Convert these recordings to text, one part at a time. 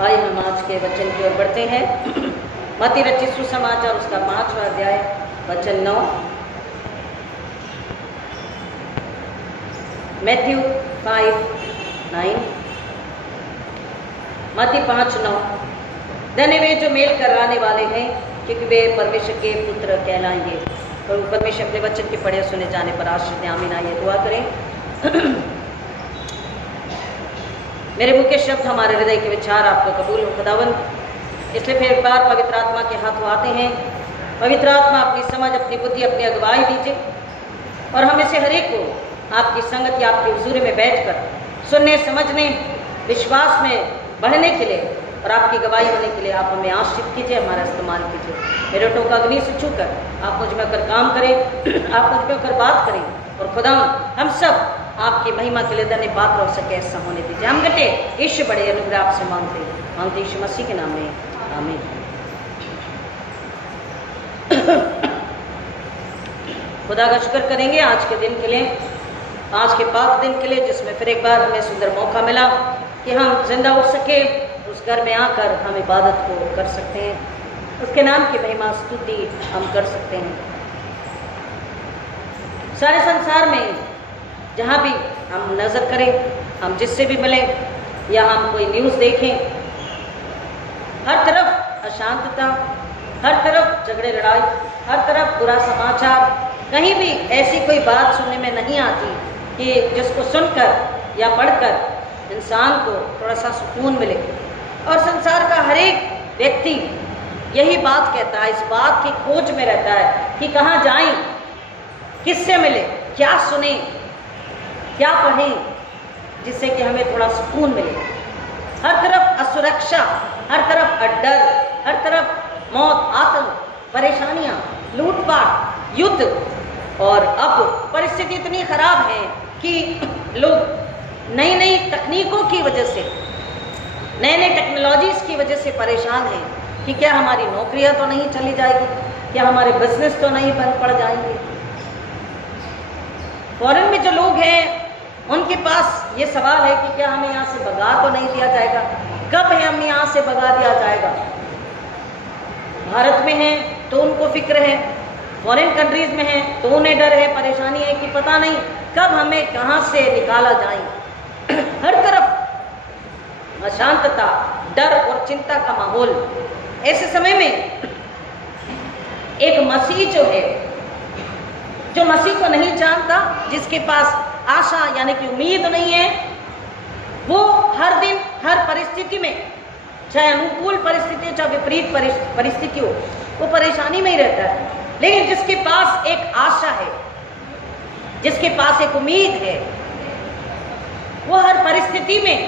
आइए हम आज के वचन की ओर बढ़ते हैं। मत्ती रचित सुसमाचार उसका 5वां अध्याय वचन 9। मैथ्यू 5:9। मत्ती 5:9। धन्य वे जो मेल कराने वाले हैं, क्योंकि वे परमेश्वर के पुत्र कहलाएंगे। और परमेश्वर अपने वचन के पढ़े सुने जाने पर आशीष दें। आमीन। आइए दुआ करें। मेरे मुख्य शब्द हमारे हृदय के विचार आपको कबूल हो खुदावंद, इसलिए फिर एक बार पवित्र आत्मा के हाथों आते हैं। पवित्र आत्मा अपनी समझ, अपनी बुद्धि, अपनी अगुवाई दीजिए और हमें से हर एक को आपकी संगत या आपके हुजूर में बैठकर सुनने, समझने, विश्वास में बढ़ने के लिए और आपकी गवाही होने के लिए आप हमें आशीष कीजिए, हमारा इस्तेमाल कीजिए। मेरे होठों का अग्नि से छूकर आप मुझ में होकर काम करें, आप मुझ में होकर बात करें और खुदा हम सब आपकी महिमा के लिए धन्य पात्र हो सके, ऐसा होने दीजिए। हम घटे ईश्वर बड़े अनुग्रह आपसे मांगते यीशु मसीह के नाम में, आमीन। खुदा का शुक्र करेंगे आज के दिन के लिए, आज के पाक दिन के लिए, जिसमें फिर एक बार हमें सुंदर मौका मिला कि हम जिंदा उठ सके, उस घर में आकर हम इबादत को कर सकते हैं, उसके नाम की महिमा स्तुति हम कर सकते हैं। सारे संसार में जहाँ भी हम नज़र करें, हम जिससे भी मिलें या हम कोई न्यूज़ देखें, हर तरफ अशांतता, हर तरफ झगड़े लड़ाई, हर तरफ बुरा समाचार, कहीं भी ऐसी कोई बात सुनने में नहीं आती कि जिसको सुनकर या पढ़कर इंसान को थोड़ा सा सुकून मिले। और संसार का हर एक व्यक्ति यही बात कहता है, इस बात की खोज में रहता है कि कहाँ जाएं, किससे मिले, क्या सुने, क्या पढ़ें, जिससे कि हमें थोड़ा सुकून मिले। हर तरफ असुरक्षा, हर तरफ डर, हर तरफ मौत, आतंक, परेशानियां, लूटपाट, युद्ध। और अब परिस्थिति इतनी खराब है कि लोग नई नई तकनीकों की वजह से, नए नए टेक्नोलॉजीज़ की वजह से परेशान हैं कि क्या हमारी नौकरियां तो नहीं चली जाएगी, क्या हमारे बिजनेस तो नहीं बंद पड़ जाएंगे। फॉरेन में जो लोग हैं उनके पास ये सवाल है कि क्या हमें यहाँ से भगा तो नहीं दिया जाएगा, कब है हम यहाँ से भगा दिया जाएगा। भारत में हैं तो उनको फिक्र है, फॉरेन कंट्रीज में हैं तो उन्हें डर है, परेशानी है कि पता नहीं कब हमें कहाँ से निकाला जाए। हर तरफ अशांतता, डर और चिंता का माहौल। ऐसे समय में एक मसीह जो है, जो मसीह को नहीं जानता, जिसके पास आशा यानी कि उम्मीद नहीं है, वो हर दिन हर परिस्थिति में, चाहे अनुकूल परिस्थिति हो चाहे विपरीत परिस्थिति हो, वो परेशानी में ही रहता है। लेकिन जिसके पास एक आशा है, जिसके पास एक उम्मीद है, वो हर परिस्थिति में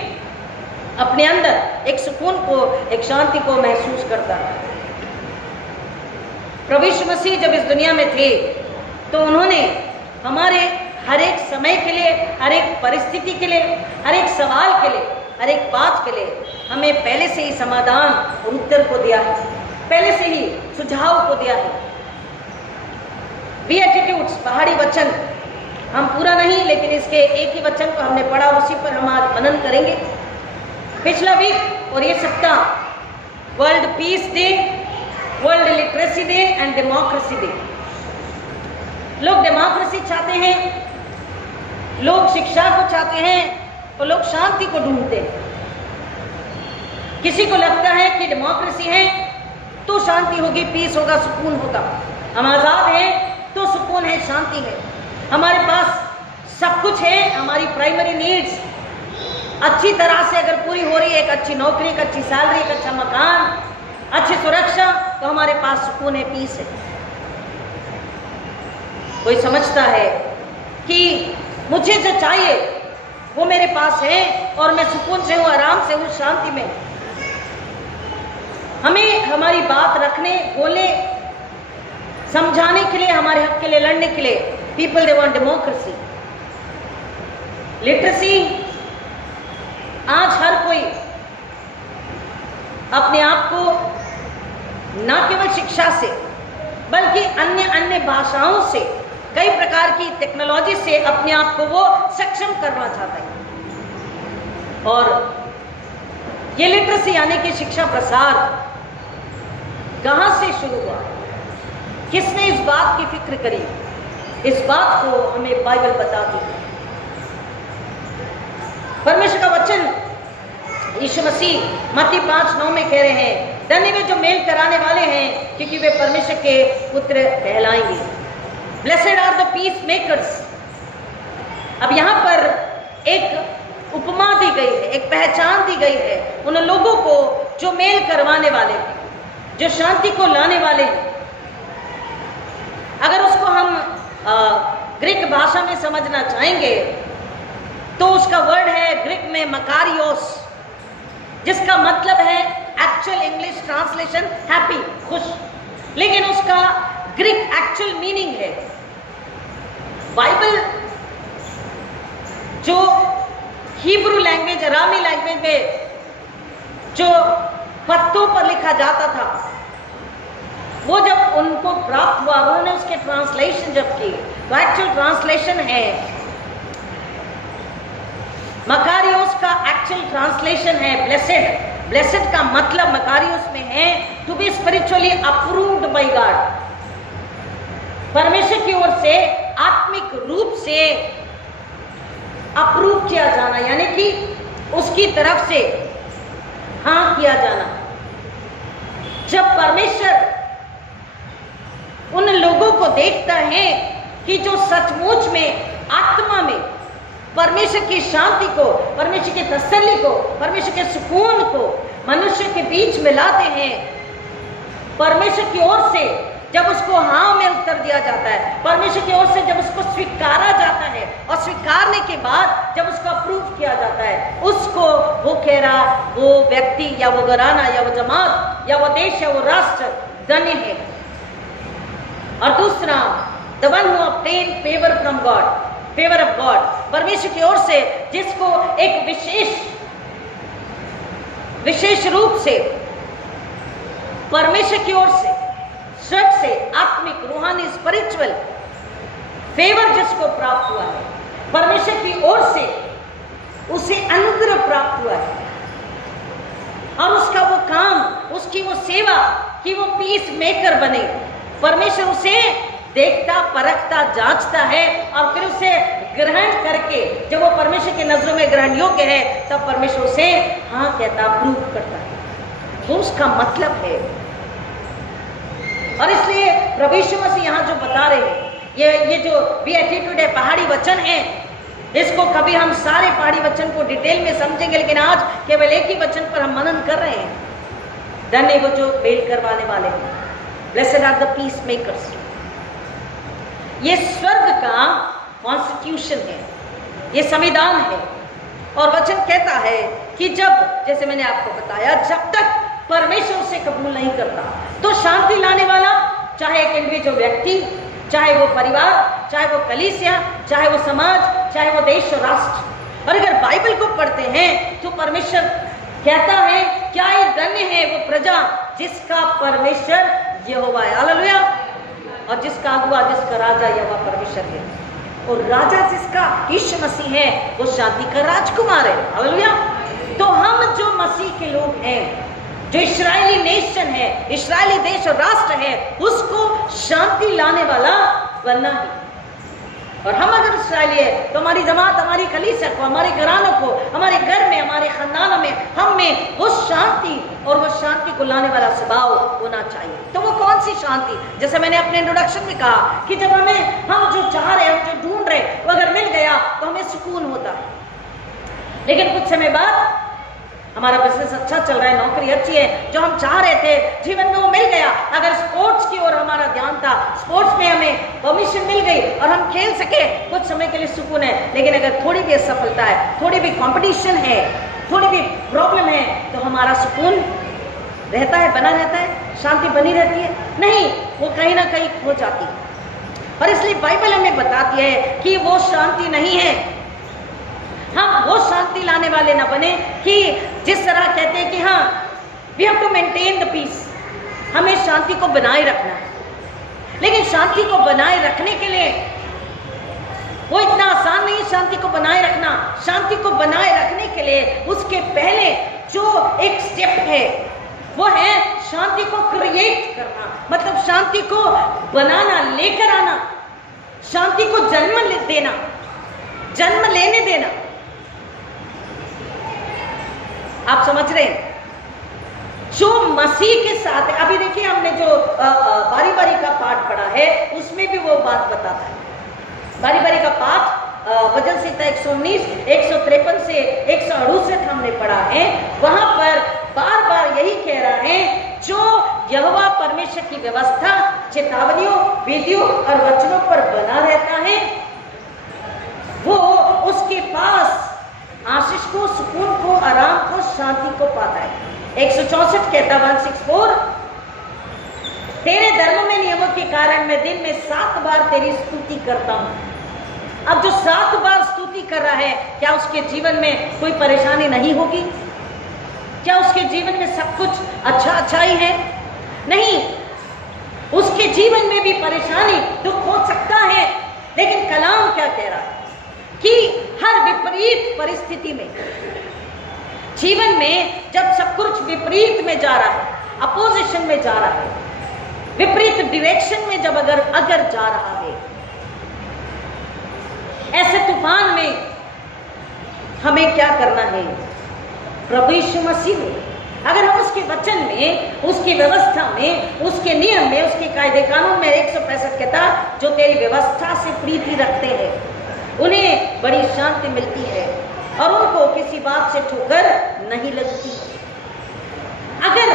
अपने अंदर एक सुकून को, एक शांति को महसूस करता है। प्रभु यीशु मसीह जब इस दुनिया में थे तो उन्होंने हमारे हर एक समय के लिए, हर एक परिस्थिति के लिए, हर एक सवाल के लिए, हर एक बात के लिए हमें पहले से ही समाधान और उत्तर को दिया है, पहले से ही सुझाव को दिया है। बीएटिट्यूड्स, पहाड़ी वचन, हम पूरा नहीं लेकिन इसके एक ही वचन को हमने पढ़ा, उसी पर हम आज मनन करेंगे। पिछला वीक और ये सप्ताह world peace day, world literacy day and democracy day. लोग डेमोक्रेसी चाहते हैं, लोग शिक्षा को चाहते हैं और लोग शांति को ढूंढते हैं। किसी को लगता है कि डेमोक्रेसी है तो शांति होगी, पीस होगा, सुकून होगा। हम आज़ाद हैं तो सुकून है, शांति है, हमारे पास सब कुछ है। हमारी प्राइमरी नीड्स अच्छी तरह से अगर पूरी हो रही है, एक अच्छी नौकरी, एक अच्छी सैलरी, एक अच्छा मकान, अच्छी सुरक्षा, तो हमारे पास सुकून है, पीस है। कोई समझता है कि मुझे जो चाहिए वो मेरे पास है और मैं सुकून से हूँ, आराम से हूँ, शांति में। हमें हमारी बात रखने, बोलने, समझाने के लिए, हमारे हक के लिए लड़ने के लिए, people they want democracy. Literacy, आज हर कोई अपने आप को न केवल शिक्षा से बल्कि अन्य भाषाओं से, कई प्रकार की टेक्नोलॉजी से अपने आप को वो सक्षम करना चाहता है। और ये लिटरेसी यानी कि शिक्षा प्रसार कहां से शुरू हुआ? किसने इस बात की फिक्र करी? इस बात को हमें बाइबल बताती है। परमेश्वर का वचन यीशु मसीह मत्ती 5:9 में कह रहे हैं, धन्य वे जो मेल कराने वाले हैं क्योंकि वे परमेश्वर के पुत्र कहलाएंगे। Blessed are the piece makers. अब यहाँ पर एक उपमा दी गई है, एक पहचान दी गई है उन लोगों को जो मेल करवाने वाले हैं, जो शांति को लाने वाले हैं। अगर उसको हम ग्रीक भाषा में समझना चाहेंगे तो उसका वर्ड है ग्रीक में मकारियोस, जिसका मतलब है एक्चुअल इंग्लिश ट्रांसलेशन हैप्पी, खुश, लेकिन उसका ग्रीक एक्चुअल मीनिंग है। बाइबल जो हिब्रू लैंग्वेज, अरामी लैंग्वेज में जो पत्तों पर लिखा जाता था, वो जब उनको प्राप्त हुआ, उन्होंने उसके ट्रांसलेशन जब की, तो एक्चुअल ट्रांसलेशन है मकारियोस का एक्चुअल ट्रांसलेशन है ब्लेसेड। ब्लेसेड का मतलब मकारियोस में है to be spiritually approved by God, परमेश्वर की ओर से आत्मिक रूप से अप्रूव किया जाना, यानी कि उसकी तरफ से हाँ किया जाना। जब परमेश्वर उन लोगों को देखता है कि जो सचमुच में आत्मा में परमेश्वर की शांति को, परमेश्वर की तसल्ली को, परमेश्वर के सुकून को मनुष्य के बीच में लाते हैं, परमेश्वर की ओर से जब उसको हाँ में उत्तर दिया जाता है, परमेश्वर की ओर से जब उसको स्वीकारा जाता है और स्वीकारने के बाद जब उसको अप्रूव किया जाता है, उसको वो कह रहा, वो व्यक्ति या वो घराना या वो जमात या वो देश या वो राष्ट्र धन्य है। और दूसरा, the one who obtain favour from God, favour of God, परमेश्वर की ओर से जिसको एक विशेष रूप से परमेश्वर की ओर से, स्वर्ग से आत्मिक, रूहानी, स्पिरिचुअल फेवर जिसको प्राप्त हुआ है, परमेश्वर की ओर से उसे अनुग्रह प्राप्त हुआ है, और उसका वो काम, उसकी वो सेवा कि वो पीस मेकर बने, परमेश्वर उसे देखता, परखता, जांचता है और फिर उसे ग्रहण करके जब वो परमेश्वर की नजरों में ग्रहण योग्य है तब परमेश्वर उसे हाँ कहता, अप्रूव करता है। वो उसका मतलब है। और इसलिए प्रभु यीशु मसीह यहाँ जो बता रहे हैं, ये जो बीएटीट्यूड है, पहाड़ी वचन है, इसको कभी हम सारे पहाड़ी वचन को डिटेल में समझेंगे, लेकिन आज केवल एक ही वचन पर हम मनन कर रहे हैं। धन्य वो जो मेल करवाने वाले हैं, blessed are the piece makers. ये स्वर्ग का कॉन्स्टिट्यूशन है, ये संविधान है। और वचन कहता है कि जब, जैसे मैंने आपको बताया, जब तक परमेश्वर उसे कबूल नहीं करता तो शांति लाने वाला, चाहे एक इंडिविजुअल व्यक्ति, चाहे वो परिवार, चाहे वो कलीसिया, चाहे वो समाज, चाहे वो देश और राष्ट्र। और अगर बाइबल को पढ़ते हैं तो परमेश्वर कहता है, क्या ये धन्य है वो प्रजा जिसका परमेश्वर यहोवा है, हालेलुया, और जिसका अगुआ, जिसका राजा यहोवा परमेश्वर है, और राजा जिसका यीशु मसीह है, वो शांति का राजकुमार है, हालेलुया। तो हम जो मसीह के लोग हैं, जो इस्राएली नेशन है, इस्राएली देश और राष्ट्र है, उसको शांति लाने वाला बनना है। और हम अगर इस्राएली है तो हमारी जमात, हमारी कलीसिया को, हमारे घरानों को, हमारे घर में, हमारे खानदानों में, हम में वो शांति और वो शांति को लाने वाला स्वभाव होना चाहिए। तो वो कौन सी शांति? जैसे मैंने अपने इंट्रोडक्शन में कहा कि जब हम जो चाह रहे हैं, जो ढूंढ रहे हैं, वो अगर मिल गया तो हमें सुकून होता है। लेकिन कुछ समय बाद हमारा बिजनेस अच्छा चल रहा है, नौकरी अच्छी है, जो हम चाह रहे थे जीवन में वो मिल गया, अगर स्पोर्ट्स की ओर हमारा ध्यान था, स्पोर्ट्स में हमें परमिशन मिल गई और हम खेल सके, कुछ समय के लिए सुकून है। लेकिन अगर थोड़ी भी असफलता है, थोड़ी भी कंपटीशन है, थोड़ी भी प्रॉब्लम है, तो हमारा सुकून रहता है, बना रहता है, शांति बनी रहती है? नहीं, वो कहीं ना कहीं खो जाती है। और इसलिए बाइबल हमें बताती है कि वो शांति नहीं है। हम वो शांति लाने वाले ना बने कि जिस तरह कहते हैं कि हाँ, we have to maintain the peace, हमें शांति को बनाए रखना है। लेकिन शांति को बनाए रखने के लिए वो इतना आसान नहीं, शांति को बनाए रखना। शांति को बनाए रखने के लिए उसके पहले जो एक स्टेप है, वो है शांति को क्रिएट करना, मतलब शांति को बनाना, लेकर आना, शांति को जन्म देना, जन्म लेने देना। आप समझ रहे हैं? जो मसीह के साथ, अभी देखिए हमने जो बारी बारी का पाठ पढ़ा है उसमें भी वो बात बताता है। बारी बारी का पाठ वचन संहिता 119, 153 से 168 हमने पढ़ा है। वहां पर बार बार यही कह रहा है, जो यहोवा परमेश्वर की व्यवस्था, चेतावनियों, विधियों और वचनों पर बना रहता है, वो उसके पास आशीष को, सुकून को, आराम को, शांति को पाता है। 164 कहता 164, तेरे धर्म में नियमों के कारण मैं दिन में 7 बार तेरी स्तुति करता हूं। अब जो 7 बार स्तुति कर रहा है, क्या उसके जीवन में कोई परेशानी नहीं होगी? क्या उसके जीवन में सब कुछ अच्छा ही है? नहीं, उसके जीवन में भी परेशानी, दुख हो सकता है। लेकिन कलाम क्या कह रहा है कि हर विपरीत परिस्थिति में, जीवन में जब सब कुछ विपरीत में जा रहा है, अपोजिशन में जा रहा है, विपरीत डायरेक्शन में जब अगर जा रहा है, ऐसे तूफान में हमें क्या करना है? प्रभु यीशु मसीह में, अगर हम उसके वचन में, उसकी व्यवस्था में, उसके नियम में, उसके कायदे कानून में, 165 कहता, जो तेरी व्यवस्था से प्रीति रखते हैं उन्हें बड़ी शांति मिलती है और उनको किसी बात से ठोकर नहीं लगती। अगर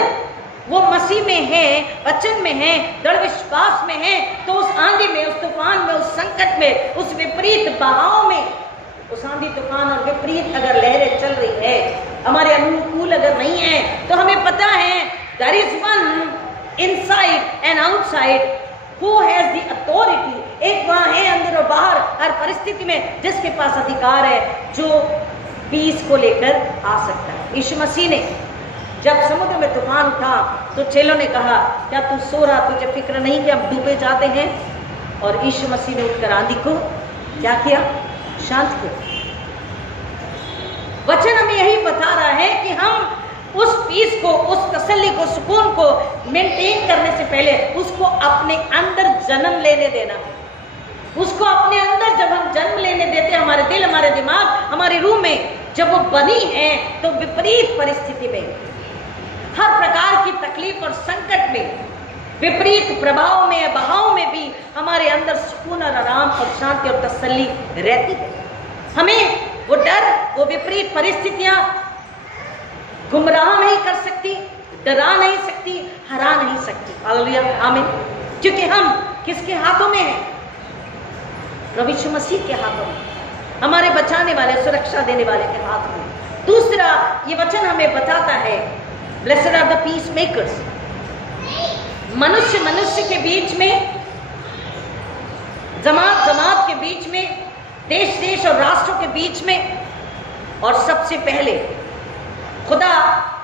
वो मसीह में है, वचन में है, दृढ़ विश्वास में है, तो उस आंधी में, उस तूफान में, उस संकट में, उस विपरीत बहाव में, उस आंधी तूफान और विपरीत अगर लहरें चल रही है, हमारे अनुकूल अगर नहीं है, तो हमें पता है there is one inside and outside who has the authority। एक वहां है अंदर और बाहर हर परिस्थिति में जिसके पास अधिकार है, जो पीस को लेकर आ सकता है। यीशु मसीह ने जब समुद्र में तूफान उठा तो चेलों ने कहा, क्या तू सो रहा, तुझे फिक्र नहीं कि हम डूबे जाते हैं? और यीशु मसीह ने उठकर आंधी को क्या किया? शांत किया। वचन हमें यही बता रहा है कि हम उस पीस को, उस तसल्ली को, सुकून को मेंटेन करने से पहले उसको अपने अंदर जन्म लेने देना है। उसको अपने अंदर जब हम जन्म लेने देते हैं, हमारे दिल, हमारे दिमाग, हमारी रूह में जब वो बनी है, तो विपरीत परिस्थिति में, हर प्रकार की तकलीफ और संकट में, विपरीत प्रभाव में या बहाव में भी हमारे अंदर सुकून और आराम और शांति और तसल्ली रहती है। हमें वो डर, वो विपरीत परिस्थितियां गुमराह नहीं कर सकती, डरा नहीं सकती, हरा नहीं सकती। हालेलुया, आमीन। क्योंकि हम किसके हाथों में हैं? प्रभु यीशु मसीह के हाथों में, हमारे बचाने वाले, सुरक्षा देने वाले के हाथ में। दूसरा, ये वचन हमें बताता है, blessed are the piece makers. मनुष्य के बीच में, जमात के बीच में, देश और राष्ट्रों के बीच में, और सबसे पहले खुदा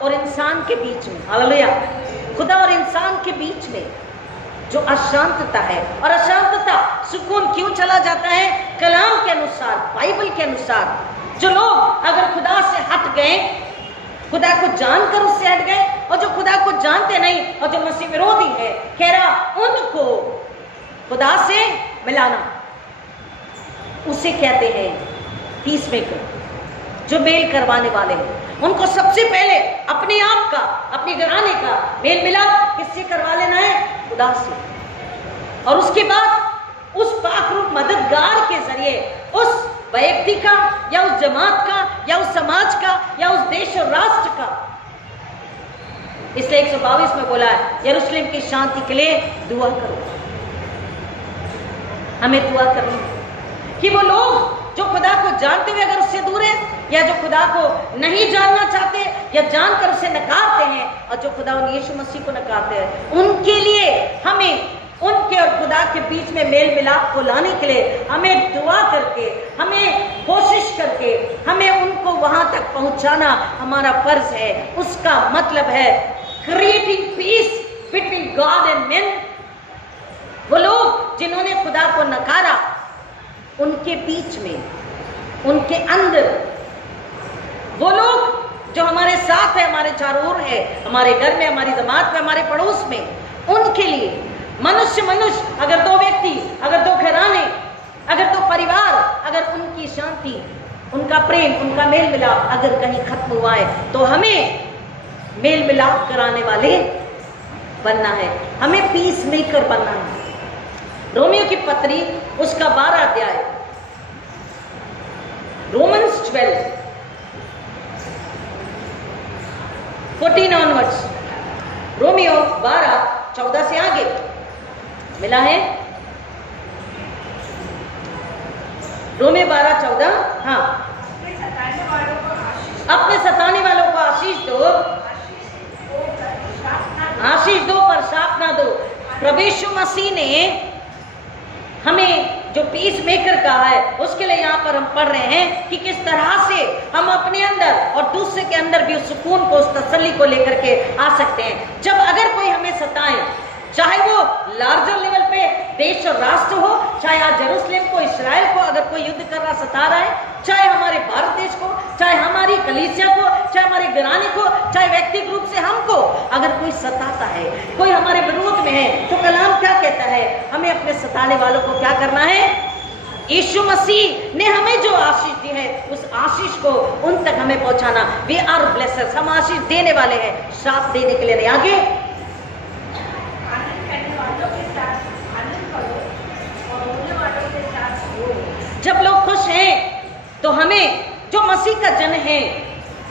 और इंसान के बीच में, हालेलुया, खुदा और इंसान के बीच में जो अशांतता है, और अशांतता, सुकून क्यों चला जाता है? कलाम के अनुसार, बाइबल के अनुसार, जो लोग अगर खुदा से हट गए, खुदा को जानकर उससे हट गए, और जो खुदा को जानते नहीं और जो मसीह विरोधी है, कह रहा उनको खुदा से मिलाना, उसे कहते हैं पीस मेकर, जो मेल करवाने वाले हैं। उनको सबसे पहले अपने आप का, अपने घराने का मेल मिलाप किससे करवा लेना है? खुदा से। और उसके बाद उस पाकरूप मददगार के जरिए उस व्यक्ति का, या उस जमात का, या उस समाज का, या उस देश और राष्ट्र का। इसलिए 122 में बोला है, यरूशलेम की शांति के लिए दुआ करो। हमें दुआ करनी है कि वो लोग जो खुदा को जानते हुए अगर उससे दूर है, या जो खुदा को नहीं जानना चाहते या जानकर उसे नकारते हैं, और जो खुदा यीशु मसीह को नकारते हैं, उनके लिए हमें, उनके और खुदा के बीच में मेल मिलाप को लाने के लिए हमें दुआ करके, हमें कोशिश करके, हमें उनको वहां तक पहुंचाना हमारा फर्ज है। उसका मतलब है creating peace between God and man. वो लोग जिन्होंने खुदा को नकारा, उनके बीच में, उनके अंदर, वो लोग जो हमारे साथ साथ है, हमारे चारों ओर है, हमारे घर में, हमारी जमात में, हमारे पड़ोस में। उनके लिए मनुष्य अगर दो व्यक्ति, अगर दो घराने, अगर दो परिवार, अगर उनकी शांति, उनका प्रेम, उनका मेल मिलाप अगर कहीं खत्म हुआ है तो हमें मेल मिलाप कराने वाले बनना है, हमें पीस मेकर बनना है। रोमियो की पत्री उसका 12 अध्याय, रोमन्स 12 14 ऑनवर्ड्स, रोमियो 12 14 से आगे मिला है। रोमियो 12 14, हाँ, अपने सताने वालों को आशीष दो, आशीष दो पर शाप ना दो। प्रभु यीशु मसीह ने हमें जो पीस मेकर कहा है उसके लिए यहाँ पर हम पढ़ रहे हैं कि किस तरह से हम अपने अंदर और दूसरे के अंदर भी उस सुकून को, उस तसल्ली को लेकर के आ सकते हैं। जब अगर कोई हमें सताए, चाहे वो लार्जर लेवल पे देश और राष्ट्र हो, चाहे आज जेरूसलेम को, इस्राएल को अगर कोई युद्ध कर रहा सता रहा है, चाहे हमारे भारत देश को, चाहे हमारी कलीसिया को, चाहे हमारे घराने को, चाहे व्यक्तिगत रूप से हमको अगर कोई सताता है, कोई हमारे विरोध में है, तो कलाम क्या कहता है? हमें अपने सताने वालों को क्या करना है? यीशु मसीह ने हमें जो आशीष दी है उस आशीष को उन तक हमें पहुंचाना। वी आर ब्लेसर्स, हम आशीष देने वाले हैं, श्राप देने के लिए नहीं। आगे, जब लोग खुश हैं तो हमें, जो मसीह का जन है,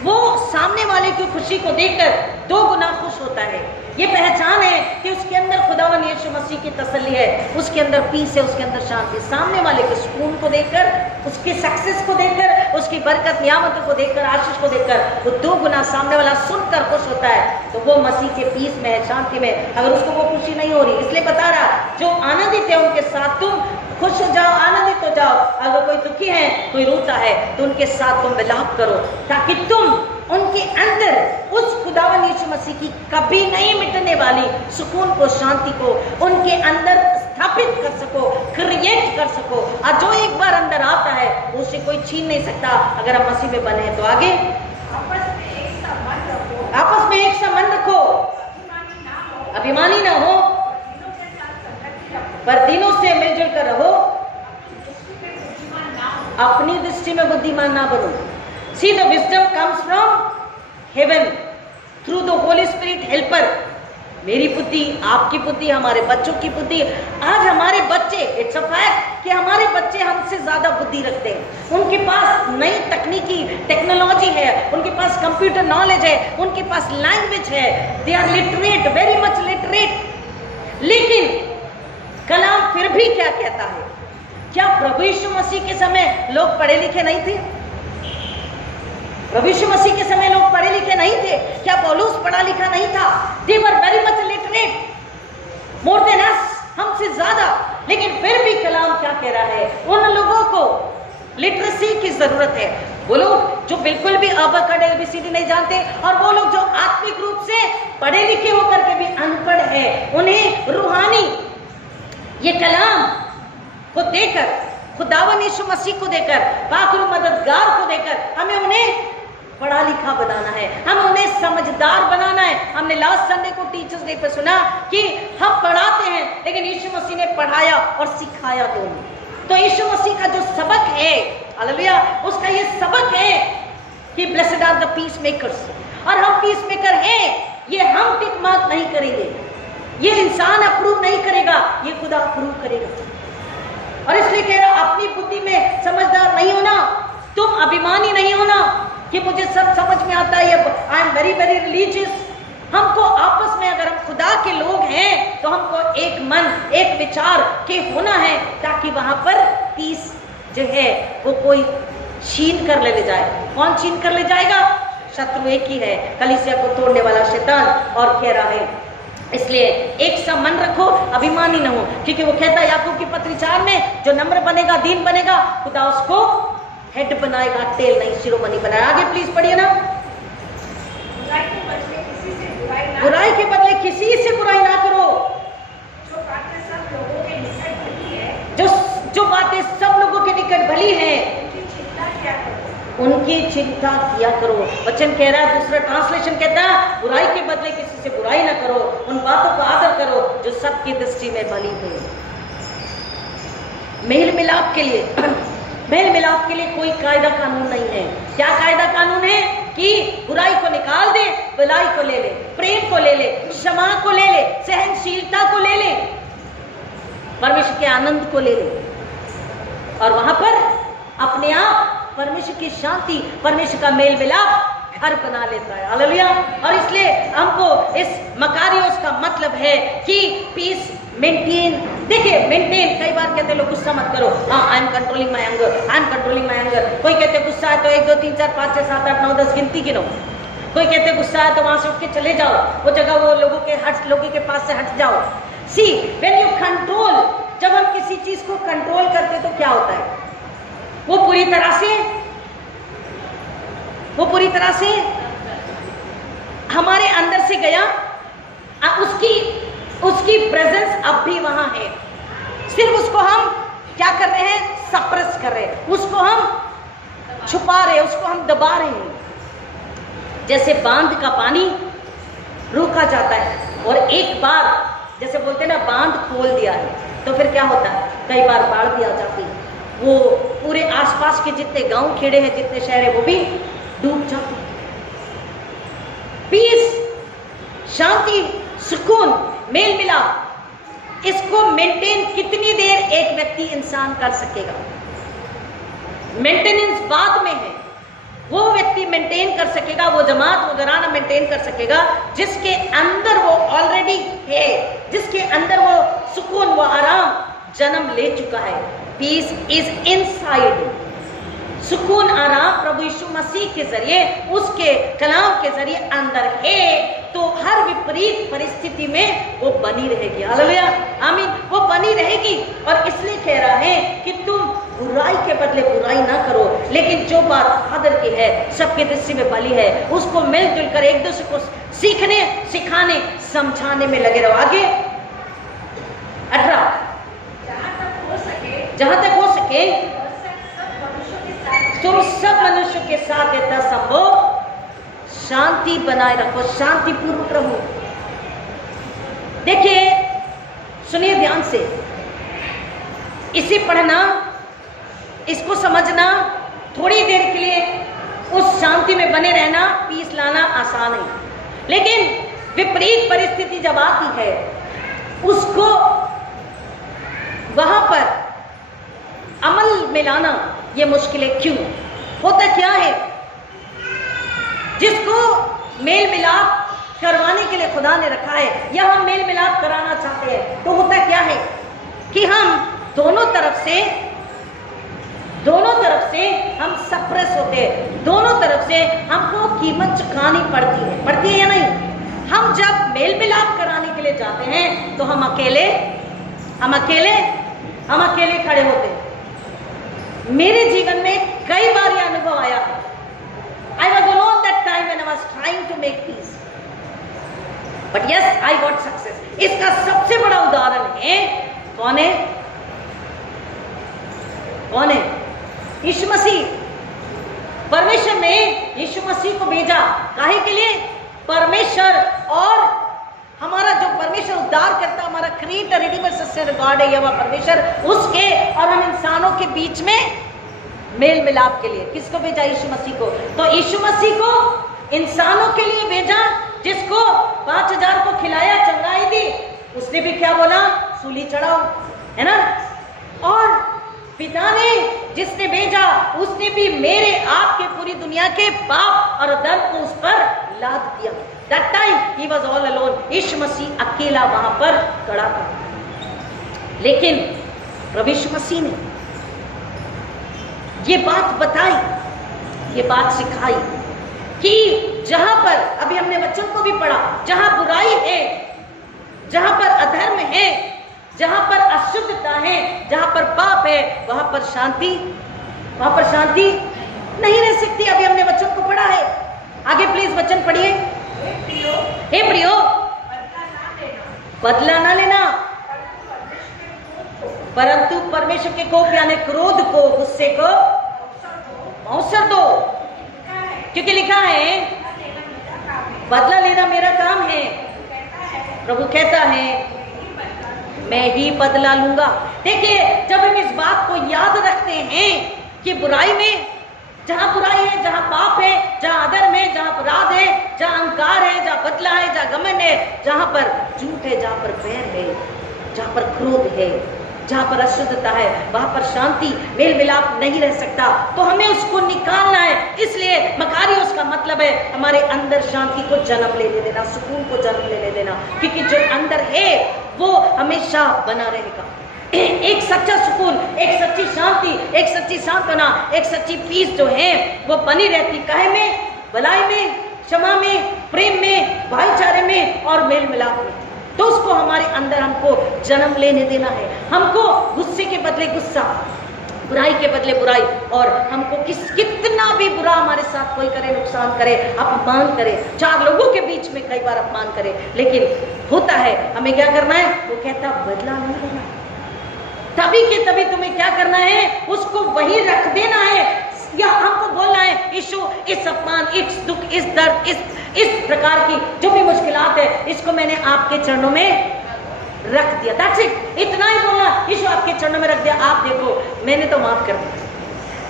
वो सामने वाले की खुशी को देखकर 2 गुना खुश होता है। ये पहचान है कि उसके अंदर खुदावन यीशु मसीह की तसल्ली है, उसके अंदर पीस है, उसके अंदर शांति। सामने वाले के सुकून को देखकर, उसके सक्सेस को देखकर, उसकी बरकत नियामतों को देखकर, आशीष को देखकर वो 2 गुना सामने वाला सुनकर खुश होता है। तो वो मसीह के पीस में है, शांति में। अगर उसको वो खुशी नहीं हो रही, इसलिए बता रहा, जो आनंदित है उनके साथ तुम खुश हो जाओ, आनंदित हो जाओ। अगर कोई दुखी है, कोई रोता है, तो उनके साथ तुम विलाप करो, ताकि तुम उनके अंदर उस खुदावन यीशु मसीह की कभी नहीं मिटने वाली सुकून को, शांति को उनके अंदर स्थापित कर सको, क्रिएट कर सको। और जो एक बार अंदर आता है उसे कोई छीन नहीं सकता, अगर हम मसीह में बने। तो आगे, आपस में एक सा मन रखो, अभिमानी ना हो, पर दिनों से मिलजुल कर रहो, अपनी दृष्टि में बुद्धिमान ना बनो। See, the wisdom comes from heaven through the Holy Spirit helper. मेरी बुद्धि, आपकी बुद्धि, हमारे बच्चों की बुद्धि। आज हमारे बच्चे, इट्स अ फैक्ट कि हमारे बच्चे हमसे ज्यादा बुद्धि रखते हैं। उनके पास नई तकनीकी टेक्नोलॉजी है, उनके पास कंप्यूटर नॉलेज है, उनके पास लैंग्वेज है, they are literate, very much literate. लेकिन कलाम फिर भी क्या कहता है? क्या प्रभु यीशु मसीह के समय लोग पढ़े लिखे नहीं थे? प्रभु यीशु मसीह के समय लोग पढ़े लिखे नहीं थे? क्या पौलुस पढ़ा लिखा नहीं था? They were very much literate, more than us, हमसे ज्यादा। लेकिन फिर भी कलाम क्या कह रहा है? उन लोगों को लिटरेसी की जरूरत है। वो लोग जो बिल्कुल भी अबकड ABCD नहीं जानते, और वो लोग जो आत्मिक रूप से पढ़े लिखे होकर के भी अनपढ़ है, उन्हें रूहानी ये कलाम को देकर, खुदावन यीशु मसीह को देकर, पाकरू मददगार को देकर हमें उन्हें पढ़ा लिखा बनाना है, हमें उन्हें समझदार बनाना है। हमने लास्ट संडे को टीचर्स डे पर सुना कि हम पढ़ाते हैं, लेकिन यीशु मसीह ने पढ़ाया और सिखाया दोनों। तो यीशु मसीह का जो सबक है, हालेलुया, उसका ये सबक है कि blessed are the piece makers. और हम पीस मेकर हैं, ये हम टिक मार्क नहीं करेंगे, ये इंसान अप्रूव नहीं करेगा, ये खुदा अप्रूव करेगा। और इसलिए कह रहा, अपनी बुद्धि में समझदार नहीं होना, तुम अभिमानी नहीं होना कि मुझे सब समझ में आता है, I am very very religious. हमको आपस में, अगर हम खुदा के लोग हैं, तो हमको एक मन, एक विचार के होना है, ताकि वहां पर पीस जो है वो कोई छीन कर ले जाए। कौन छीन कर ले जाएगा? शत्रु एक ही है, कलीसिया को तोड़ने वाला शैतान। और कह रहा है, इसलिए एक सा मन रखो, अभिमानी न हो, क्योंकि वो कहता है याकूब की पत्री 4 में, जो नम्र बनेगा, दीन बनेगा, खुदा उसको हेड बनाएगा, टेल नहीं, शिरोमणि बनाएगा। आगे प्लीज पढ़िए ना। बुराई के बदले किसी से बुराई ना करो, जो बातें सब लोगों के निकट भली है, जो बातें सब लोगों के निकट भली है, उनकी चिंता शीलता किया करो। वचन कह रहा है, दूसरा ट्रांसलेशन कहता है बुराई के बदले किसी से बुराई ना करो, उन बातों का आदर करो जो सबकी दृष्टि में भली है। मेल मिलाप के लिए मेल मिलाप के लिए कोई कायदा कानून नहीं है। क्या कायदा कानून है कि बुराई को निकाल दे, भलाई को ले ले, प्रेम को ले ले, क्षमा को ले ले, सहनशीलता को ले ले, परमेश्वर के आनंद को ले ले, और वहां पर अपने आप परमेश्वर की शांति, परमेश्वर का मेल मिलाप घर बना लेता है। हालेलुया। और इसलिए हमको इस मकारियोस का मतलब है कि पीस मेंटेन। देखिए, मेंटेन, कई बार कहते हैं लोग गुस्सा मत करो, हाँ I am controlling my anger, I am controlling my anger. कोई कहते हैं गुस्सा है तो 1 2 3 4 5 6 7 8 9 10 गिनती गिनो। कोई कहते हैं गुस्सा है तो वहां से उठ के चले जाओ, वो जगह वो लोगों के पास से हट जाओ। सी व्हेन यू कंट्रोल, जब हम किसी चीज को कंट्रोल करते तो क्या होता है, वो पूरी तरह से हमारे अंदर से गया, उसकी प्रेजेंस अब भी वहां है, सिर्फ उसको हम क्या कर रहे हैं, सप्रेस कर रहे हैं, उसको हम छुपा रहे हैं, उसको हम दबा रहे हैं। जैसे बांध का पानी रोका जाता है और एक बार जैसे बोलते हैं ना बांध खोल दिया है तो फिर क्या होता है, कई बार बाढ़ भी आ जाती है, वो पूरे आसपास के जितने गांव खेड़े हैं, जितने शहर है, वो भी डूब जाते हैं। पीस, शांति, सुकून, मेल मिलाप, इसको मेंटेन कितनी देर एक व्यक्ति इंसान कर सकेगा? मेंटेनेंस बाद में है। वो व्यक्ति मेंटेन कर सकेगा, वो जमात, वो घराना मेंटेन कर सकेगा जिसके अंदर वो ऑलरेडी है, जिसके अंदर वो सुकून, वो आराम जन्म ले चुका है। Peace is inside. सुकून, आराम प्रभु यीशु मसीह के जरिए, उसके कलाम के जरिए अंदर है, तो हर विपरीत परिस्थिति में वो बनी रहेगी। हालेलुया, आमीन, वो बनी रहेगी। और इसलिए कह रहा है कि तुम बुराई के बदले बुराई ना करो, लेकिन जो बात आदर की है, सबके दृष्टि में भली है, उसको मिलजुल कर एक दूसरे को सीखने, सिखाने, समझाने में लगे रहो। आगे 18, जहां तक हो सके तुम सब मनुष्यों के साथ यथा संभव शांति बनाए रखो, शांतिपूर्वक रहो। देखिए, सुनिए ध्यान से, इसे पढ़ना, इसको समझना, थोड़ी देर के लिए उस शांति में बने रहना, पीस लाना आसान है, लेकिन विपरीत परिस्थिति जब आती है उसको वहां पर अमल में लाना ये मुश्किल है। क्यों? होता क्या है, जिसको मेल मिलाप करवाने के लिए खुदा ने रखा है, या हम मेल मिलाप कराना चाहते हैं, तो होता क्या है कि हम दोनों तरफ से हम सप्रेस होते हैं, दोनों तरफ से हमको कीमत चुकानी पड़ती है या नहीं? हम जब मेल मिलाप कराने के लिए जाते हैं तो हम अकेले खड़े होते हैं। मेरे जीवन में कई बार यह अनुभव आया। I was alone that time when I was trying to make peace, but yes, I got success. इसका सबसे बड़ा उदाहरण है, कौन है? यीशु मसीह। परमेश्वर ने यीशु मसीह को भेजा, काहे के लिए? परमेश्वर और हमारा जो परमेश्वर उद्धार करता, हमारा क्रिएटर, रिडीमर, सस्टेनर गॉड है, यह परमेश्वर, उसके और हम इंसानों के बीच में मेल मिलाप के लिए किसको भेजा? यीशु मसीह को। तो यीशु मसीह को इंसानों के लिए भेजा, जिसको 5000 को खिलाया, चंगाई दी, उसने भी क्या बोला? सूली चढ़ाओ, है ना? और पिता ने जिसने भेजा, उसने भी मेरे आपके पूरी दुनिया के पाप और दर्द को उस पर लाद दिया। That time he was all alone. यीशु मसीह अकेला वहां पर खड़ा था, लेकिन प्रभु यीशु मसीह ने ये बात बताई, ये बात सिखाई कि जहां पर, अभी हमने वचन को भी पढ़ा, जहां बुराई है, जहां पर अधर्म है, जहां पर अशुद्धता है, जहां पर पाप है, वहां पर शांति नहीं रह सकती। अभी हमने वचन को पढ़ा है। आगे प्लीज वचन पढ़िए। हे प्रियो, बदला ना लेना, परंतु परमेश्वर के कोप यानी क्रोध को, गुस्से को अवसर दो। क्योंकि लिखा है बदला लेना मेरा काम है। प्रभु कहता है मैं ही बदला लूंगा। देखिए, जब हम इस बात को याद रखते हैं कि बुराई में, जहां बुराई है, जहां पाप है, जहां अधर्म है, जहां अपराध है, जहां अहंकार है, जहां बदला है, जहां घमंड है, जहां पर झूठ है, जहां पर बैर है, जहां पर क्रोध है, जहां पर अशुद्धता है, वहां पर शांति, मेल मिलाप नहीं रह सकता। तो हमें उसको निकालना है। इसलिए मकारियोस का मतलब है हमारे अंदर शांति को जन्म लेने देना, सुकून को जन्म लेने देना, क्योंकि जो अंदर है वो हमेशा बना रहेगा। एक सच्चा सुकून, एक सच्ची शांति, एक सच्ची सांत्वना, एक सच्ची पीस जो है वो बनी रहती काहे में? भलाई में, क्षमा में, प्रेम में, भाईचारे में और मेल मिलाप में। तो उसको हमारे अंदर हमको जन्म लेने देना है। हमको गुस्से के बदले गुस्सा, बुराई के बदले बुराई, और हमको कितना भी बुरा हमारे साथ कोई करे, नुकसान करे, अपमान करे, चार लोगों के बीच में कई बार अपमान करे, लेकिन होता है, हमें क्या करना है? वो कहता बदला नहीं लेना। तभी के तभी तुम्हें क्या करना है? उसको वही रख देना है, या हमको बोलना है यीशु, इस अपमान, इस दुख, इस दर्द, इस प्रकार की जो भी मुश्किलात है, इसको मैंने आपके चरणों में रख दिया। That's it, इतना ही बोलना, यीशु आपके चरणों में रख दिया, आप देखो मैंने तो माफ कर दिया।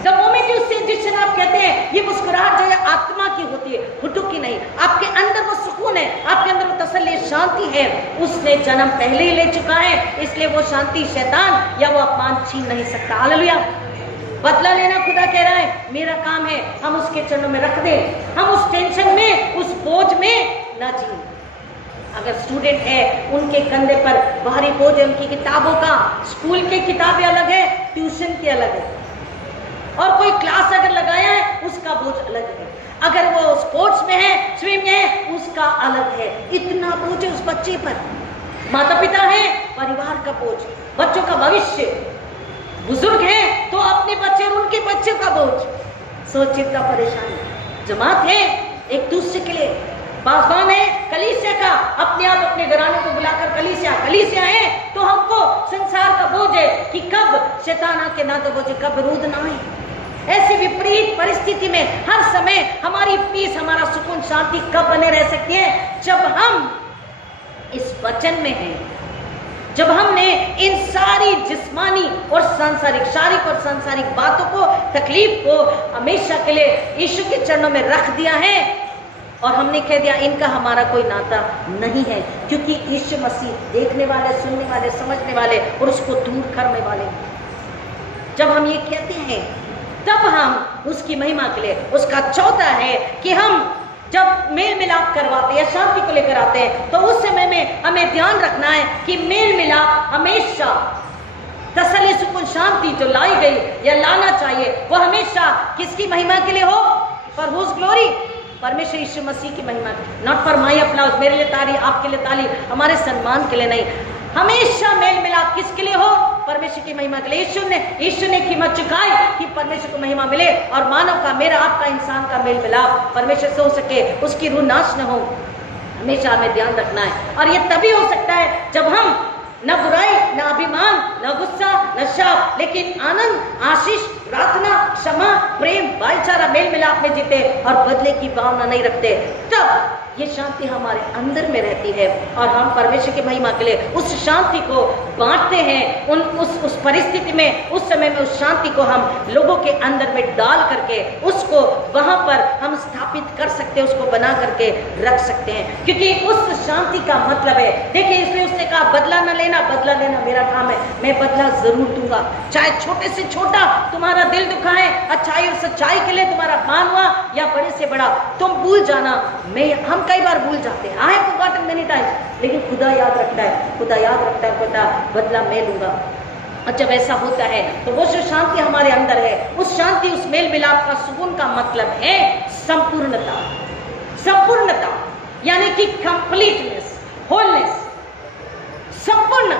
The moment you say this, आप कहते हैं, ये मुस्कुराहट जो है आत्मा की होती है, होठों की नहीं। आपके अंदर वो सुकून है, आपके अंदर वो तसल्ली, शांति है, उसने जन्म पहले ही ले चुका है, इसलिए वो शांति शैतान या वो अपमान छीन नहीं सकता। हालेलुया। बदला लेना खुदा कह रहा है मेरा काम है, हम उसके चरणों में रख दें, हम उस टेंशन में, उस बोझ में ना जिए। अगर स्टूडेंट है, उनके कंधे पर भारी बोझ है, उनकी किताबों का, स्कूल की किताबें अलग है, ट्यूशन की अलग है, और कोई क्लास अगर लगाया है उसका बोझ अलग है, अगर वो स्पोर्ट्स में है, स्विम में है, उसका अलग है। इतना बोझ है उस बच्चे पर। माता पिता है, परिवार का बोझ, बच्चों का भविष्य, बुजुर्ग हैं तो अपने बच्चे और उनके बच्चे का बोझ, सोच चिंता परेशानी, जमात है एक दूसरे के लिए, बागबान है कलीसिया का, अपने आप अपने घराने को बुलाकर कलीसिया है, तो हमको संसार का बोझ है कि कब शैतान आके ना तो बोझे, कब रूद ना आए। ऐसी विपरीत परिस्थिति में हर समय हमारी पीस, हमारा सुकून, शांति कब बने रह सकती है? जब हम इस वचन में हैं, जब हमने इन सारी जिस्मानी और सांसारिक, शारीरिक और सांसारिक बातों को, तकलीफ को हमेशा के लिए यीशु के चरणों में रख दिया है, और हमने कह दिया इनका हमारा कोई नाता नहीं है, क्योंकि यीशु मसीह देखने वाले, सुनने वाले, समझने वाले और उसको दूर करने वाले। जब हम ये कहते हैं तब हम उसकी महिमा के लिए, उसका चौथा है कि हम जब मेल मिलाप करवाते हैं, शांति को लेकर आते हैं, तो उस समय में हमें ध्यान रखना है कि मेल मिलाप हमेशा, तसल्ली, सुकून, शांति जो लाई गई या लाना चाहिए, वो हमेशा किसकी महिमा के लिए हो? For whose glory? परमेश्वर यीशु मसीह की महिमा, नॉट फॉर माई अप्लाउज, मेरे लिए ताली, आपके लिए ताली, हमारे सम्मान के लिए नहीं। हमेशा मेल मिलाप किसके लिए हो? परमेश्वर की महिमा के लिए। यीशु ने कीमत चुकाई कि परमेश्वर को महिमा मिले, और मानव का, मेरा, आपका, इंसान का मेल मिलाप परमेश्वर से हो सके, उसकी रूह नाश न हो। हमेशा हमें ध्यान रखना है, और ये तभी हो सकता है जब हम न बुराई, न अभिमान, न गुस्सा, न शाप, लेकिन आनंद, आशीष, प्रार्थना, क्षमा, प्रेम, भाईचारा, मेल मिलाप में जीते और बदले की भावना नहीं रखते। तब ये शांति हमारे अंदर में रहती है, और हम परमेश्वर की महिमा के लिए उस शांति को बांटते हैं। उस परिस्थिति में, उस समय में उस शांति को हम लोगों के अंदर में डाल करके उसको वहां पर हम स्थापित कर सकते हैं, उसको बना करके रख सकते हैं, क्योंकि उस शांति का मतलब है, देखिए इसलिए उसने कहा बदला न लेना, बदला लेना मेरा काम है, मैं बदला जरूर दूंगा। चाहे छोटे से छोटा तुम्हारा दिल दुखा है, अच्छाई और सच्चाई के लिए तुम्हारा मान हुआ, या बड़े से बड़ा, तुम भूल जाना। हम कई बार भूल जाते हैं, I have forgotten many times, लेकिन खुदा याद रखता है, खुदा याद रखता है, खुदा बदला मैं लूंगा। और जब ऐसा होता है तो वो जो शांति हमारे अंदर है, उस शांति, उस मेल मिलाप का, सुकून का मतलब है संपूर्णता। संपूर्णता यानी कि कंप्लीटनेस, होलनेस, संपूर्ण।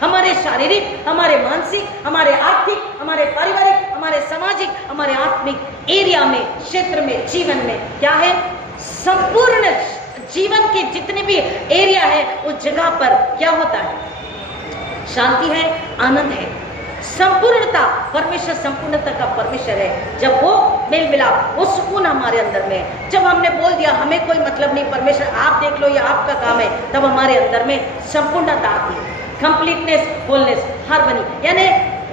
हमारे शारीरिक, हमारे मानसिक, हमारे आर्थिक, हमारे पारिवारिक, हमारे सामाजिक, हमारे आत्मिक एरिया में, क्षेत्र में, जीवन में क्या है? संपूर्ण जीवन के जितने भी एरिया है, उस जगह पर क्या होता है? शांति है, आनंद है। संपूर्णता, परमेश्वर संपूर्णता का परमेश्वर है। जब वो मेल मिलाप, वो सुकून हमारे अंदर में है। जब हमने बोल दिया हमें कोई मतलब नहीं, परमेश्वर आप देख लो, ये आपका काम है, तब हमारे अंदर में संपूर्णता आती है, कंप्लीटनेस, होलनेस, हार्मनी। यानी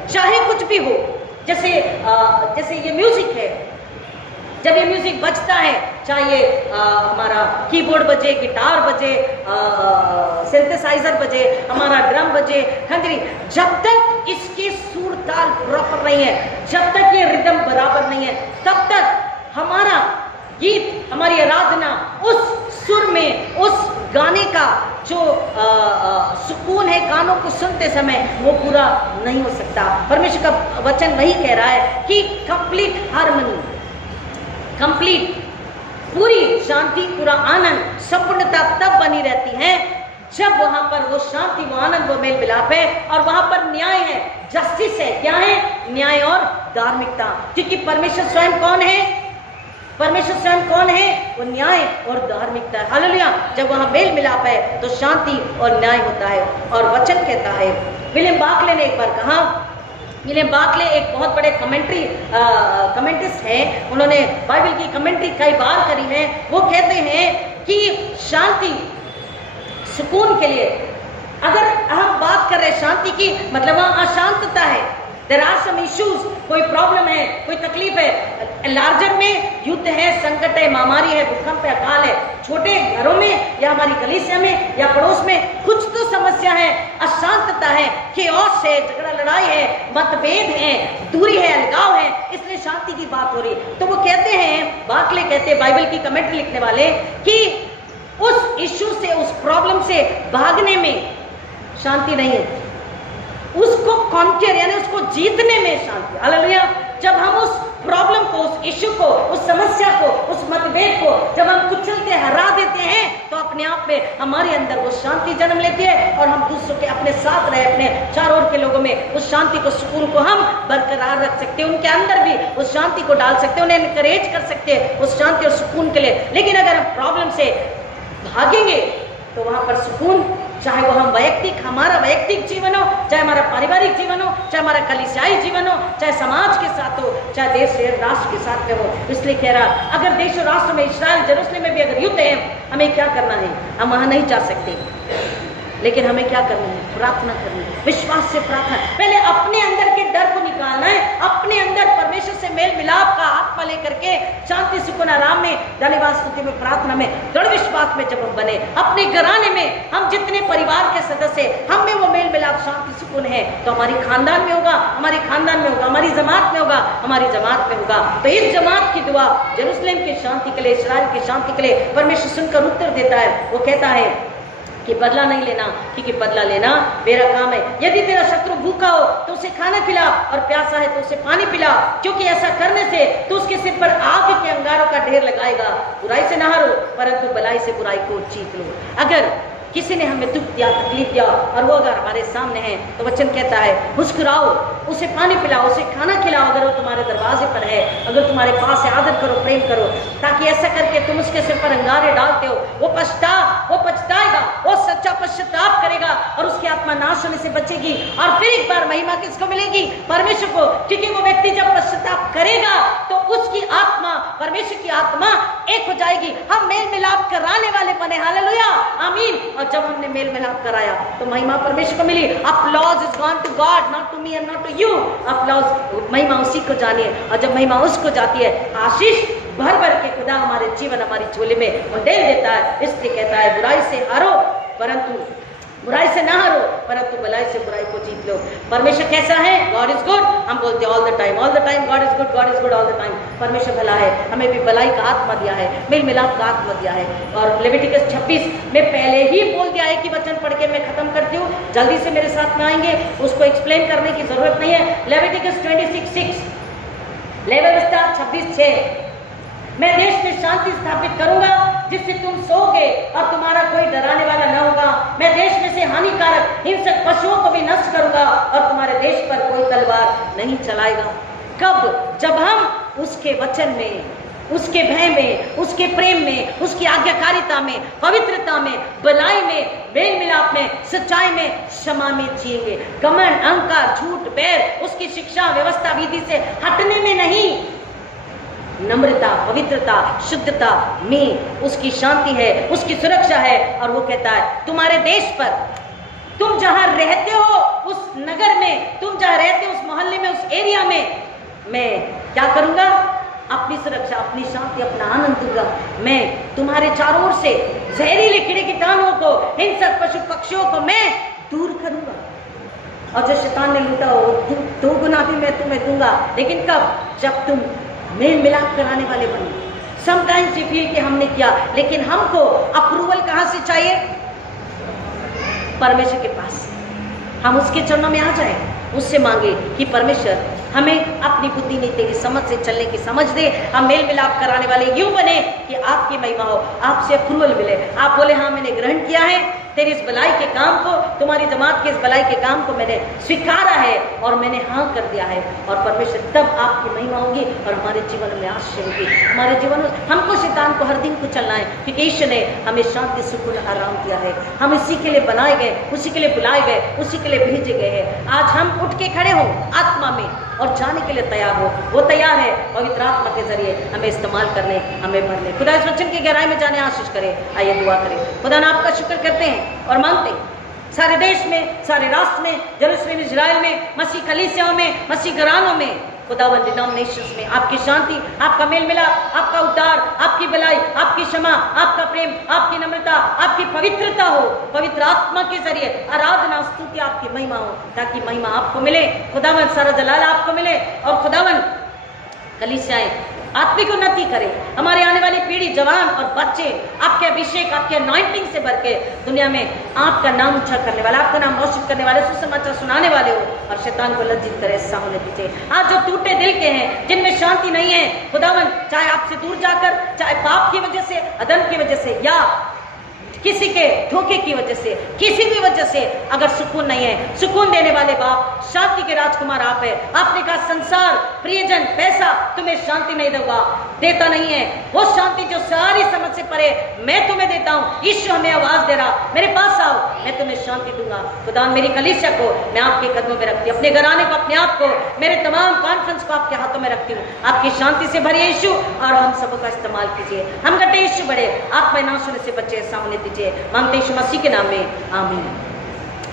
चाहे कुछ भी हो, जैसे ये म्यूजिक है, जब ये म्यूजिक बजता है, चाहे ये हमारा कीबोर्ड बजे, गिटार बजे, सिंथेसाइजर बजे, हमारा ड्रम बजे, खंजरी, जब तक इसके सुर ताल प्रॉपर नहीं है, जब तक ये रिदम बराबर नहीं है, तब तक हमारा गीत, हमारी आराधना उस सुर में, उस गाने का जो सुकून है गानों को सुनते समय, वो पूरा नहीं हो सकता। परमेश्वर का वचन वही कह रहा है कि कंप्लीट हार्मनी, कंप्लीट, पूरी शांति, पूरा आनंद, संपूर्णता तब बनी रहती है जब वहां पर वो शांति, वो आनंद, वो मेल मिलाप है और वहां पर न्याय है, जस्टिस है। क्या है? न्याय और धार्मिकता। क्योंकि परमेश्वर स्वयं कौन है? परमेश्वर स्वयं कौन है? वो न्याय और धार्मिकता है। हालेलुया। जब वहां मेल मिलाप है तो शांति और न्याय होता है। और वचन कहता है, विलियम बार्कले ने एक बार कहा, विलियम बार्कले एक बहुत बड़े कमेंटिस्ट हैं, उन्होंने बाइबल की कमेंट्री कई बार करी है। वो कहते हैं कि शांति, सुकून के लिए अगर हम बात कर रहे हैं शांति की, मतलब वहां अशांतता है, देयर आर सम इश्यूज, कोई प्रॉब्लम है, कोई तकलीफ है, लार्जर में युद्ध है, संकट है, महामारी है, भूकंप है, अकाल है, छोटे घरों में या हमारी कलीसिया में या पड़ोस में कुछ तो समस्या है, अशांतता है, केओस है, झगड़ा लड़ाई है, मतभेद है, दूरी है, अलगाव है, इसलिए शांति की बात हो रही। तो वो कहते हैं, बार्कले कहते हैं, बाइबल की कमेंट्री लिखने वाले, कि उस इश्यू से, उस प्रॉब्लम से भागने में शांति नहीं है, उसको कॉन्कर यानी उसको जीतने में शांति। हालेलुया। जब हम उस प्रॉब्लम को, उस इश्यू को, उस समस्या को, उस मतभेद को जब हम कुचलते, हरा देते हैं, तो अपने आप में हमारे अंदर वो शांति जन्म लेती है और हम दूसरों के अपने साथ रहे, अपने चारों ओर के लोगों में उस शांति को, सुकून को हम बरकरार रख सकते हैं, उनके अंदर भी उस शांति को डाल सकते हैं, उन्हें इनकरेज कर सकते हैं उस शांति और सुकून के लिए। लेकिन अगर हम प्रॉब्लम से भागेंगे तो वहां पर सुकून, चाहे वो हम वैयक्तिक, हमारा वैयक्तिक जीवन हो, चाहे हमारा पारिवारिक जीवन हो, चाहे हमारा कलीसियाई जीवन हो, चाहे समाज के साथ हो, चाहे देश राष्ट्र के साथ में हो। इसलिए कह रहा, अगर देश और राष्ट्र में, इस्राएल जेरूशलेम में भी अगर युद्ध है, हमें क्या करना है? हम वहां नहीं जा सकते, लेकिन हमें क्या करना है? प्रार्थना करनी है, विश्वास से प्रार्थना। पहले अपने अंदर के डर को निकालना है, अपने अंदर परमेश्वर से मेल मिलाप का आत्मा लेकर के शांति, सुकून, आराम में, धन्यवाद, स्तुति में, प्रार्थना में, दृढ़ विश्वास में जब हम बने, अपने घराने में हम जितने परिवार के सदस्य, हम में वो मेल मिलाप, शांति, सुकून है, तो हमारी खानदान में होगा, हमारी खानदान में होगा, हमारी जमात में होगा, हमारी जमात में होगा। तो इस जमात की दुआ जेरूशलेम की शांति के लिए, इस्राएल की शांति के लिए परमेश्वर सुनकर उत्तर देता है। वो कहता है कि बदला नहीं लेना, क्योंकि बदला लेना मेरा काम है। यदि तेरा शत्रु भूखा हो तो उसे खाना खिला, और प्यासा है तो उसे पानी पिला, क्योंकि ऐसा करने से तो उसके सिर पर आग के अंगारों का ढेर लगाएगा। बुराई से ना हारो, परंतु भलाई से बुराई को जीत लो। अगर किसी ने हमें दुख दिया, तकलीफ दिया, और वो अगर हमारे सामने है, तो वचन कहता है मुस्कुराओ, उसे पानी पिलाओ, उसे खाना खिलाओ। अगर वो तुम्हारे दरवाजे पर है, अगर तुम्हारे पास है, आदर करो, प्रेम करो, ताकि ऐसा करके तुम उसके सिर पर अंगारे डालते हो, वो पछताएगा, वो सच्चा पश्चाताप करेगा और उसकी आत्मा नाश होने से बचेगी। और फिर एक बार महिमा किसको मिलेगी? परमेश्वर को। क्योंकि वो व्यक्ति जब पश्चाताप करेगा तो उसकी आत्मा, परमेश्वर की आत्मा एक हो जाएगी। हम मेल मिलाप कराने वाले बने। हालेलुया, आमीन। और जब हमने मेल मिलाप कराया तो महिमा परमेश्वर को मिली। Applause is gone to God, not to me and not to you. Applause, महिमा उसी को जानिए, और जब महिमा उसको जाती है, आशीष भर भर के खुदा हमारे जीवन, हमारी झोली में उंडेल देता है। इसलिए कहता है बुराई से हारो, परंतु बुराई से ना हारो, परंतु भलाई से बुराई को जीत लो। परमेश्वर कैसा है? God is good. हम बोलते हैं all the time God is good, God is good all the time. परमेश्वर भला है, हमें भी भलाई का आत्मा दिया है, मेल मिलाप का आत्मा दिया है। और लेविटिकस 26 में पहले ही बोल दिया है कि वचन पढ़ के मैं खत्म करती हूँ, जल्दी से मेरे साथ में आएंगे, उसको एक्सप्लेन करने की जरूरत नहीं है। लेविटिकस 26:6, लेविटिकस 26:6, मैं देश में शांति स्थापित करूंगा जिससे तुम सोओगे और तुम्हारा कोई डराने वाला न होगा। मैं देश में से हानिकारक हिंसक पशुओं को भी नष्ट करूंगा और तुम्हारे देश पर कोई तलवार नहीं चलाएगा। कब? जब हम उसके वचन में उसके भय में, उसके प्रेम में, उसकी आज्ञाकारिता में, पवित्रता में, भलाई में, मेल मिलाप में, सच्चाई में, क्षमा में जिएंगे। घमंड, अहंकार, झूठ, बैर, उसकी शिक्षा, व्यवस्था, विधि से हटने में नहीं, नम्रता, पवित्रता, शुद्धता में उसकी शांति है, उसकी सुरक्षा है। और वो कहता है तुम्हारे देश पर, तुम जहां रहते हो उस नगर में, तुम जहां रहते हो उस मोहल्ले में, उस एरिया में, मैं क्या करूंगा? अपनी सुरक्षा, अपनी शांति, अपना आनंद दूंगा। मैं तुम्हारे चारों ओर से जहरीले कीड़े कीटाणुओं को, हिंसक पशु पक्षियों को मैं दूर करूंगा। और जो शैतान ने लूटा हो 2 गुना भी मैं तुम्हें दूंगा। लेकिन कब? जब तुम मेल मिलाप कराने वाले बनो। समटाइम्स ये फील कि हमने किया, लेकिन हमको अप्रूवल कहां से चाहिए? परमेश्वर के पास। हम उसके चरणों में आ जाए, उससे मांगे कि परमेश्वर हमें अपनी बुद्धि नहीं तेरी समझ से चलने की समझ दे। हम मेल मिलाप कराने वाले यूं बने कि आपकी महिमा हो, आपसे अप्रूवल मिले। आप बोले हाँ मैंने ग्रहण किया है तेरी इस भलाई के काम को, तुम्हारी जमात के इस भलाई के काम को मैंने स्वीकारा है और मैंने हाँ कर दिया है। और परमेश्वर तब आपकी महिमा होगी और हमारे जीवन में आश्चर्य होगी। हमारे जीवन में हमको शैतान को हर दिन को चलना है, क्योंकि ईश्वर ने हमें शांति, सुकून, आराम दिया है। हम इसी के लिए बनाए गए, उसी के लिए बुलाए गए, उसी के लिए भेजे गए हैं। आज हम उठ के खड़े हो आत्मा में और जाने के लिए तैयार हो। वो तैयार है पवित्र आत्मा के जरिए हमें इस्तेमाल करने, हमें भरने। खुदा इस वचन की गहराई में जाने आशीष करे। आइए दुआ करें। खुदा ना आपका शुक्र करते हैं और मानते हैं सारे देश में, सारे राष्ट्र में, यरूशलेम इजराइल में, मसीह कलीसियाओं में, मसीह घरानों में, खुदावंद डिनोमिनेशंस में आपकी शांति, आपका मेल मिलाप, आपका उद्धार, आपकी भलाई, आपकी क्षमा, आपका प्रेम, आपकी नम्रता, आपकी पवित्रता हो। पवित्र आत्मा के जरिए आराधना, स्तुति, आपकी महिमा हो, ताकि महिमा आपको मिले। खुदावंद सारा जलाल आपको मिले और खुदावंद कलीसियाएं आत्मिक उन्नति करे। हमारे आने वाली पीढ़ी, जवान और बच्चे आपके अभिषेक, आपके अनॉइंटिंग से भर के दुनिया में आपका नाम ऊंचा करने वाला, आपका नाम रोशन करने वाले, सुसमाचार सुनाने वाले हो और शैतान को लज्जित करे। ऐसा होने दीजिए। आज जो टूटे दिल के हैं, जिनमें शांति नहीं है, खुदावन चाहे आपसे दूर जाकर, चाहे पाप की वजह से, अदम की वजह से, या किसी के धोखे की वजह से, किसी भी वजह से अगर सुकून नहीं है, सुकून देने वाले बाप, शांति के राजकुमार आप है। आपने कहा संसार, प्रियजन, पैसा तुम्हें शांति नहीं देगा, देता नहीं है। वो शांति जो सारी समझ से परे मैं तुम्हें देता हूँ। यीशु हमें आवाज दे रहा, मेरे पास आओ, मैं तुम्हें शांति दूंगा। खुदा मेरी कलीसिया को मैं आपके कदमों में रखती हूँ, अपने घराने को, अपने आप को, मेरे तमाम कॉन्फ्रेंस को आपके हाथों में रखती हूँ। आपकी शांति से भरिए यीशु, और हम सबका इस्तेमाल कीजिए। हम घटे यीशु बढ़े, आत्मा नाश होने से बच्चे सामने दीजिए। मांगते यीशु मसीह के नाम में, आमीन।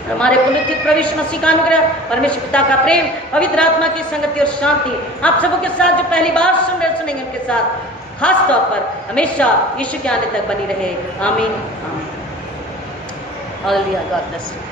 हमारे पुनरुत्थित प्रभु यीशु मसीह का अनुग्रह, परमेश्वर पिता का प्रेम, पवित्र आत्मा की संगति और शांति आप सबों के साथ, जो पहली बार सुनेंगे उनके साथ खास तौर पर हमेशा यीशु के आने तक बनी रहे। आमीन। हालेलुया। God bless you.